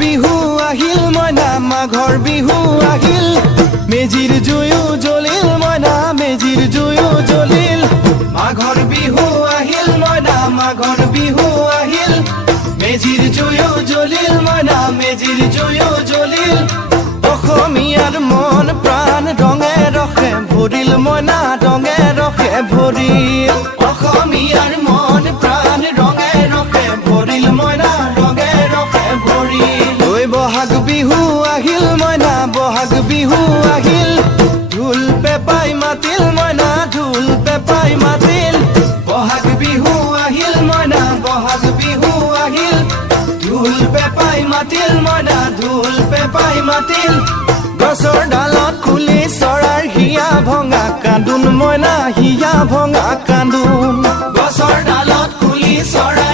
বিহু আহিল মইনা মাঘৰ বিহু আহিল মেজিৰ জুয়ো জ্বলিল মইনা মেজিৰ জুয়ো জ্বলিল মাঘৰ বিহু আহিল মইনা মাঘৰ বিহু আহিল মেজিৰ জুয়ো জ্বলিল মইনা মেজিৰ জুয়ো জ্বলিল অসমীয়াৰ মন প্ৰাণ ৰঙে ৰখে ভৰিল মইনা ৰঙে ৰখে ভৰিল অসমীয়াৰ মন প্ৰাণ ৰঙে ৰখে ভৰিল মইনা ৰঙে ৰখে ভৰিল ঐ বহাগ বিহু আহিল মইনা বহাগ বিহু আহিল ঢোল পেপাই মাতিল মইনা ঢোল পেপাই মাতিল বহাগ বিহু আহিল মইনা বহাগ বিহু আহিল ঢোল পেপাই মাতিল মইনা ঢোল পেপাই মাতিল গছৰ ডালত খুলি চৰাৰ হিয়া ভঙা কান্দোন মইনা হিয়া ভঙা কান্দোন গছৰ ডালত খুলি চৰাই